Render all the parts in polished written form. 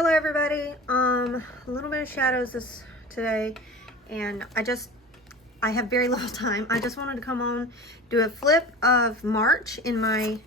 Hello everybody. A little bit of shadows today, and I have very little time. I just wanted to come on, do a flip of March in my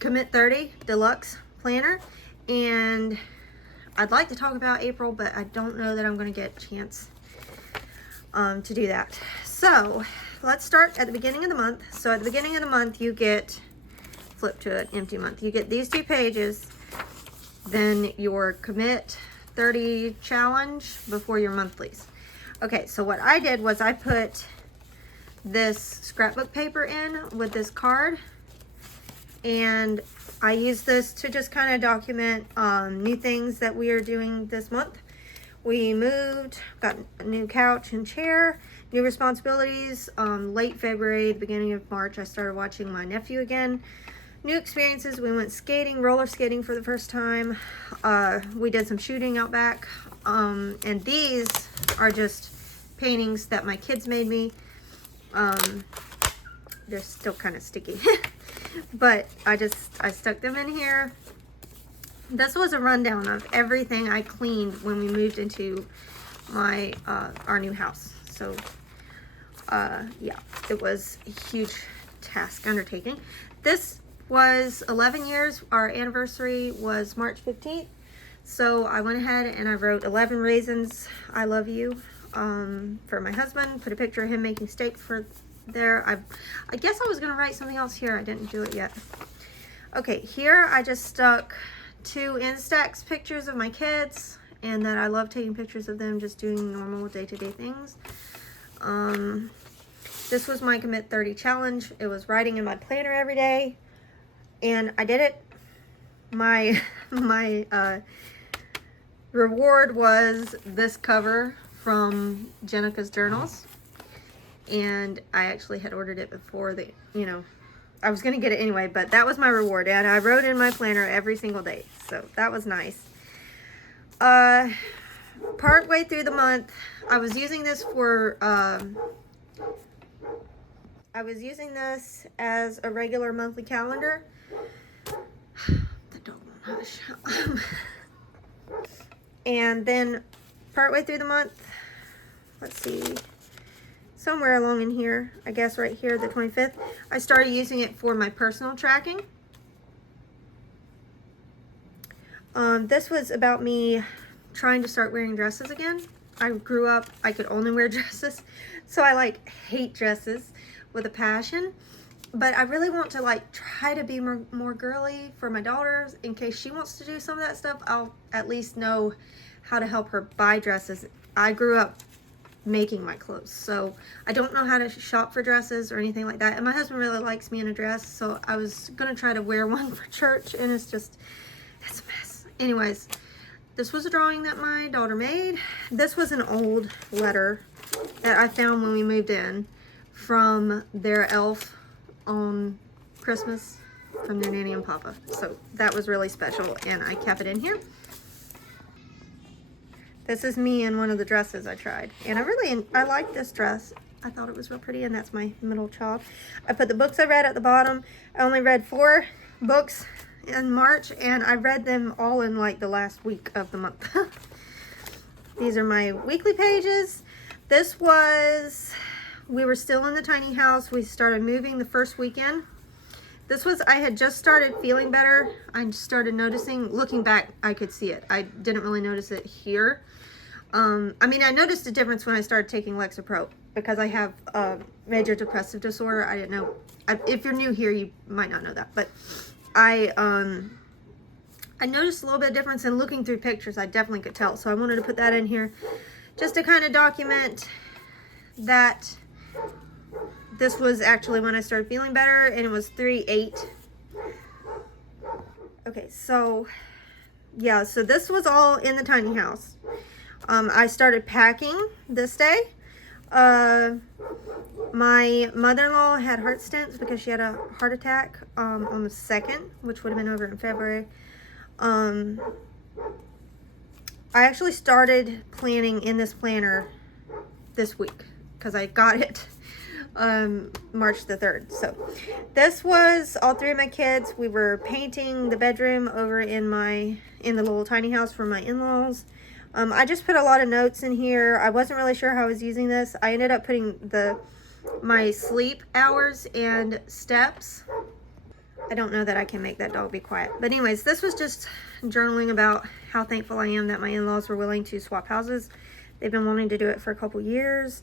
Commit 30 Deluxe planner, and I'd like to talk about April, but I don't know that I'm going to get a chance to do that. So let's start at the beginning of the month. So at the beginning of the month, you get, flip to an empty month, you get these two pages, then your Commit 30 challenge before your monthlies. Okay, so what I did was I put this scrapbook paper in with this card, and I use this to just kind of document new things that we are doing this month. We moved, got a new couch and chair, new responsibilities. Late February, the beginning of March, I started watching my nephew again. New experiences, we went skating, roller skating for the first time. We did some shooting out back. And these are just paintings that my kids made me. They're still kind of sticky. But I stuck them in here. This was a rundown of everything I cleaned when we moved into my our new house. So yeah, it was a huge task undertaking. This was 11 years. Our anniversary was March 15th. So I went ahead and I wrote 11 reasons I love you for my husband. Put a picture of him making steak for there. I guess I was going to write something else here. I didn't do it yet. Okay, here I just stuck 2 Instax pictures of my kids, and that I love taking pictures of them just doing normal day-to-day things. This was my Commit 30 challenge. It was writing in my planner every day, and I did it. My reward was this cover from Jenica's Journals, and I actually had ordered it before I was going to get it anyway, but that was my reward, and I wrote in my planner every single day, so that was nice. Part way through the month, I was using this for, I was using this as a regular monthly calendar. The dog won't hush. And then part way through the month, let's see, somewhere along in here, I guess right here, the 25th, I started using it for my personal tracking. This was about me trying to start wearing dresses again. I grew up, I could only wear dresses, so I hate dresses with a passion. But I really want to try to be more girly for my daughters. In case she wants to do some of that stuff, I'll at least know how to help her buy dresses. I grew up making my clothes, so I don't know how to shop for dresses or anything like that, and my husband really likes me in a dress, so I was gonna try to wear one for church, and it's a mess. Anyways, this was a drawing that my daughter made. This was an old letter that I found when we moved in from their elf on Christmas from their nanny and papa, so that was really special, and I kept it in here. This is me in one of the dresses I tried, and I like this dress. I thought it was real pretty, and that's my middle child. I put the books I read at the bottom. I only read 4 books in March, and I read them all in the last week of the month. These are my weekly pages. We were still in the tiny house. We started moving the first weekend. I had just started feeling better. I started noticing, looking back, I could see it. I didn't really notice it here. I noticed a difference when I started taking Lexapro, because I have major depressive disorder. I didn't know. If you're new here, you might not know that, but I noticed a little bit of difference, in looking through pictures. I definitely could tell, so I wanted to put that in here just to kind of document that this was actually when I started feeling better, and it was 3/8. Okay, so yeah, so this was all in the tiny house. I started packing this day. My mother-in-law had heart stents because she had a heart attack on the 2nd, which would have been over in February. I actually started planning in this planner this week, because I got it March the 3rd. So this was all three of my kids. We were painting the bedroom over in the little tiny house for my in-laws. I just put a lot of notes in here. I wasn't really sure how I was using this. I ended up putting my sleep hours and steps. I don't know that I can make that dog be quiet. But anyways, this was just journaling about how thankful I am that my in-laws were willing to swap houses. They've been wanting to do it for a couple years.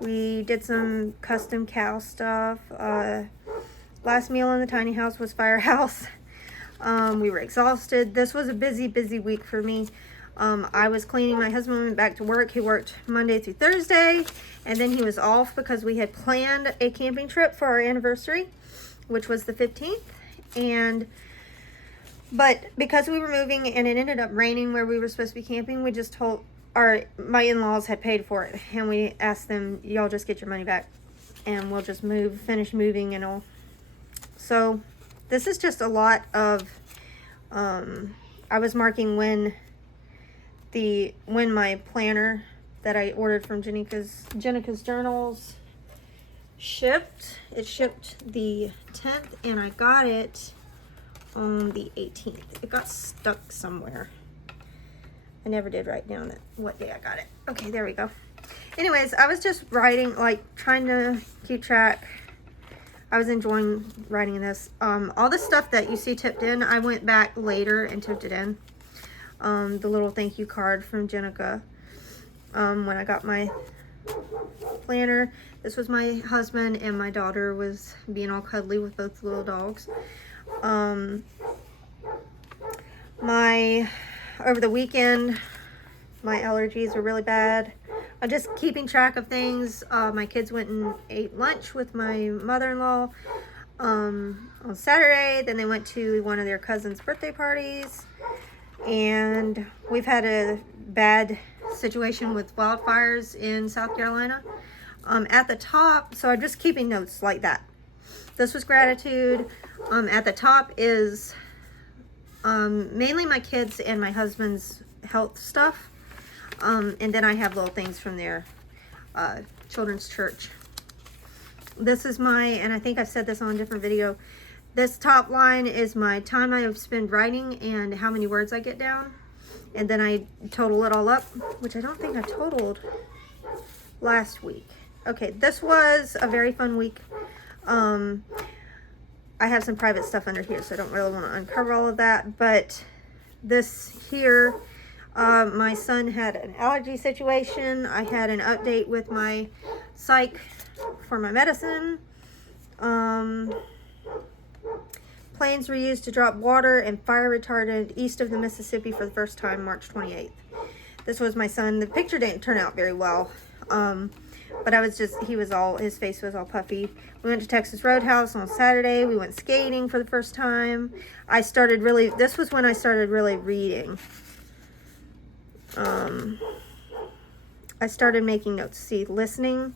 We did some custom cow stuff. Last meal in the tiny house was Firehouse. We were exhausted. This was a busy week for me. I was cleaning. My husband went back to work. He worked Monday through Thursday, and then he was off because we had planned a camping trip for our anniversary, which was the 15th. But because we were moving and it ended up raining where we were supposed to be camping, we just told my in-laws had paid for it, and we asked them, y'all just get your money back and we'll just finish moving and all. So this is just a lot of, I was marking when my planner that I ordered from Jenica's Journals shipped. It shipped the 10th and I got it on the 18th. It got stuck somewhere. I never did write down what day I got it. Okay, there we go. Anyways, I was just writing, like trying to keep track. I was enjoying writing this. All the stuff that you see tipped in, I went back later and tipped it in. The little thank you card from Jenica. When I got my planner, this was my husband, and my daughter was being all cuddly with both the little dogs. Over the weekend, my allergies were really bad. I'm just keeping track of things. My kids went and ate lunch with my mother-in-law on Saturday. Then they went to one of their cousins' birthday parties. And we've had a bad situation with wildfires in South Carolina. At the top, so I'm just keeping notes like that. This was gratitude. At the top is mainly my kids and my husband's health stuff. And then I have little things from their children's church. This is and I think I've said this on a different video, this top line is my time I have spent writing and how many words I get down. And then I total it all up, which I don't think I totaled last week. Okay, this was a very fun week. I have some private stuff under here, so I don't really want to uncover all of that. But this here, my son had an allergy situation. I had an update with my psych for my medicine. Planes were used to drop water and fire retardant east of the Mississippi for the first time, March 28th. This was my son. The picture didn't turn out very well. But his face was all puffy. We went to Texas Roadhouse on Saturday. We went skating for the first time. This was when I started really reading. I started making notes. See, listening,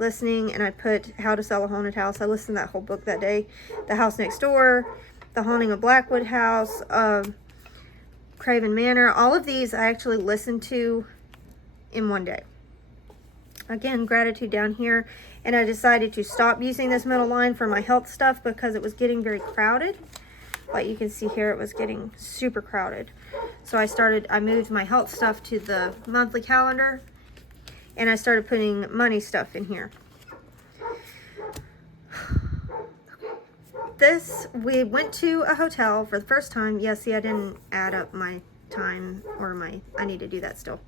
and I put How to Sell a Haunted House. I listened to that whole book that day. The House Next Door, The Haunting of Blackwood House, Craven Manor. All of these I actually listened to in one day. Again, gratitude down here. And I decided to stop using this middle line for my health stuff because it was getting very crowded. Like you can see here, it was getting super crowded. So I moved my health stuff to the monthly calendar, and I started putting money stuff in here. We went to a hotel for the first time. Yeah, see, I didn't add up my time I need to do that still.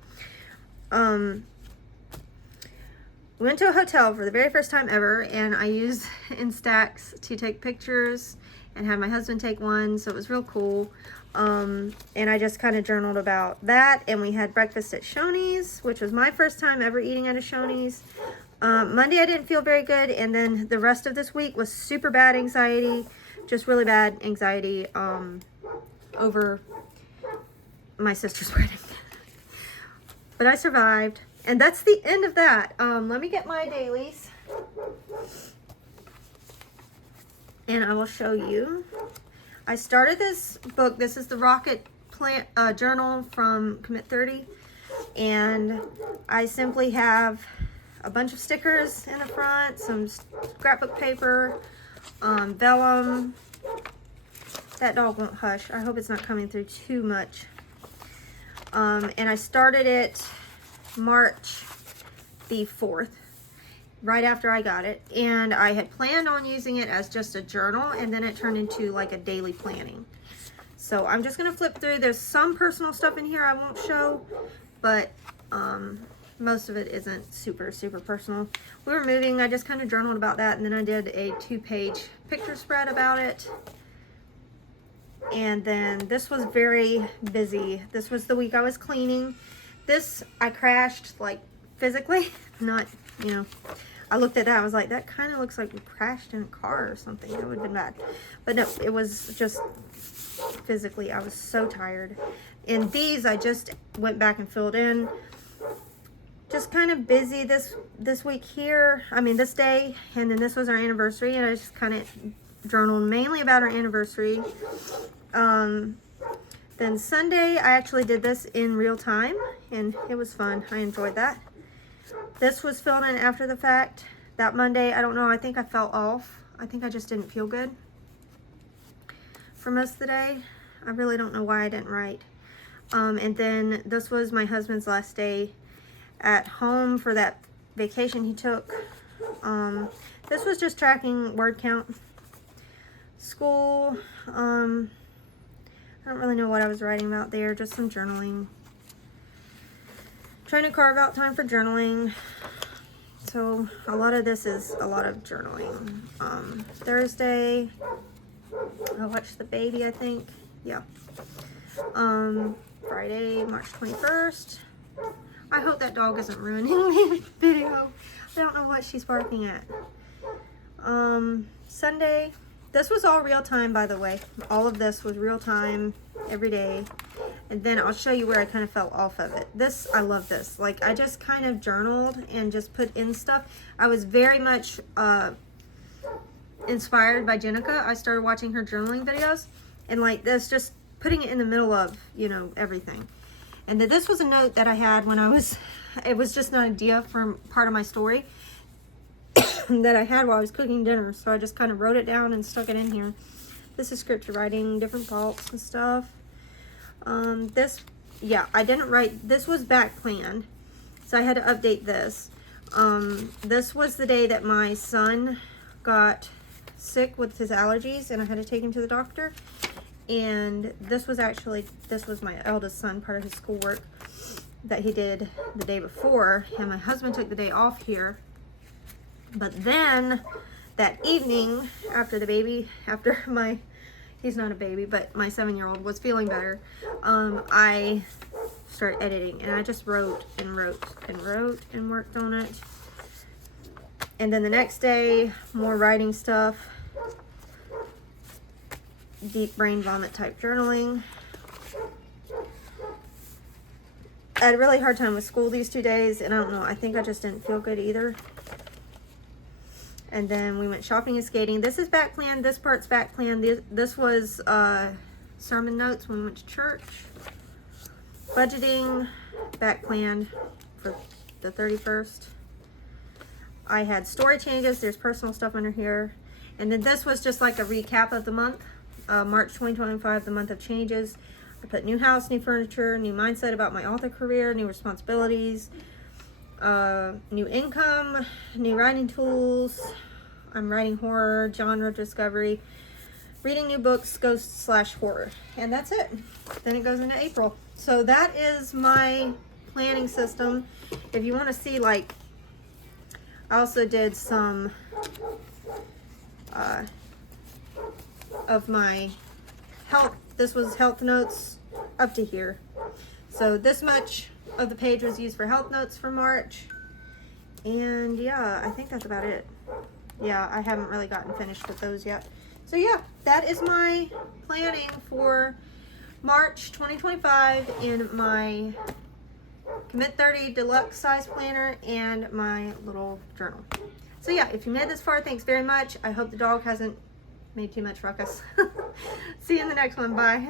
We went to a hotel for the very first time ever, and I used Instax to take pictures and had my husband take one, so it was real cool. And I just kind of journaled about that, and we had breakfast at Shoney's, which was my first time ever eating at a Shoney's. Monday I didn't feel very good, and then the rest of this week was super bad anxiety, just really bad anxiety over my sister's wedding. But I survived. And that's the end of that. Let me get my dailies. And I will show you. I started this book. This is the Rocket Journal from Commit 30. And I simply have a bunch of stickers in the front, some scrapbook paper, vellum. That dog won't hush. I hope it's not coming through too much. And I started it March the 4th, right after I got it. And I had planned on using it as just a journal, and then it turned into like a daily planning. So I'm just gonna flip through. There's some personal stuff in here I won't show, but most of it isn't super personal. We were moving, I just kind of journaled about that, and then I did a 2-page picture spread about it. And then this was very busy. This was the week I was cleaning. This, I crashed, like, physically, not, you know. I looked at that, I was like, that kind of looks like we crashed in a car or something. That would have been bad. But no, it was just physically, I was so tired. And these, I just went back and filled in. Just kind of busy this week here. I mean, this day, and then this was our anniversary, and I just kind of journaled mainly about our anniversary. Then Sunday, I actually did this in real time, and it was fun. I enjoyed that. This was filled in after the fact. That Monday, I don't know, I think I fell off. I think I just didn't feel good for most of the day. I really don't know why I didn't write. And then this was my husband's last day at home for that vacation he took. This was just tracking word count. School, I don't really know what I was writing about there, just some journaling. Trying to carve out time for journaling. So a lot of this is a lot of journaling. Thursday, I watched the baby, I think. Yeah. Friday, March 21st. I hope that dog isn't ruining the video. I don't know what she's barking at. Sunday. This was all real time, by the way. All of this was real time every day. And then I'll show you where I kind of fell off of it. This, I love this. Like, I just kind of journaled and just put in stuff. I was very much inspired by Jenica. I started watching her journaling videos. And like this, just putting it in the middle of, you know, everything. And then this was a note that I had when I was, it was just an idea from part of my story that I had while I was cooking dinner. So I just kind of wrote it down and stuck it in here. This is scripture writing, different thoughts and stuff. This, yeah, I didn't write, this was back planned. So I had to update this. This was the day that my son got sick with his allergies and I had to take him to the doctor. And this was actually, this was my eldest son, part of his schoolwork that he did the day before. And my husband took the day off here. But then that evening, after the baby, after my, he's not a baby, but my 7-year-old was feeling better, I started editing. And I just wrote and wrote and wrote and worked on it. And then the next day, more writing stuff. Deep brain vomit type journaling. I had a really hard time with school these 2 days, and I don't know, I think I just didn't feel good either. And then we went shopping and skating. This is back planned. This part's back planned. This was sermon notes when we went to church. Budgeting, back planned for the 31st. I had story changes. There's personal stuff under here. And then this was just like a recap of the month. March 2025, the month of changes. I put new house, new furniture, new mindset about my author career, new responsibilities, new income, new writing tools. I'm writing horror, genre discovery, reading new books, ghost/horror. And that's it. Then it goes into April. So that is my planning system. If you want to see, like, I also did some of my health. This was health notes up to here. So this much of the page was used for health notes for March. And yeah, I think that's about it. Yeah, I haven't really gotten finished with those yet. So yeah, that is my planning for March 2025 in my Commit 30 Deluxe size planner and my little journal. So yeah, if you made this far, thanks very much. I hope the dog hasn't made too much ruckus. See you in the next one. Bye.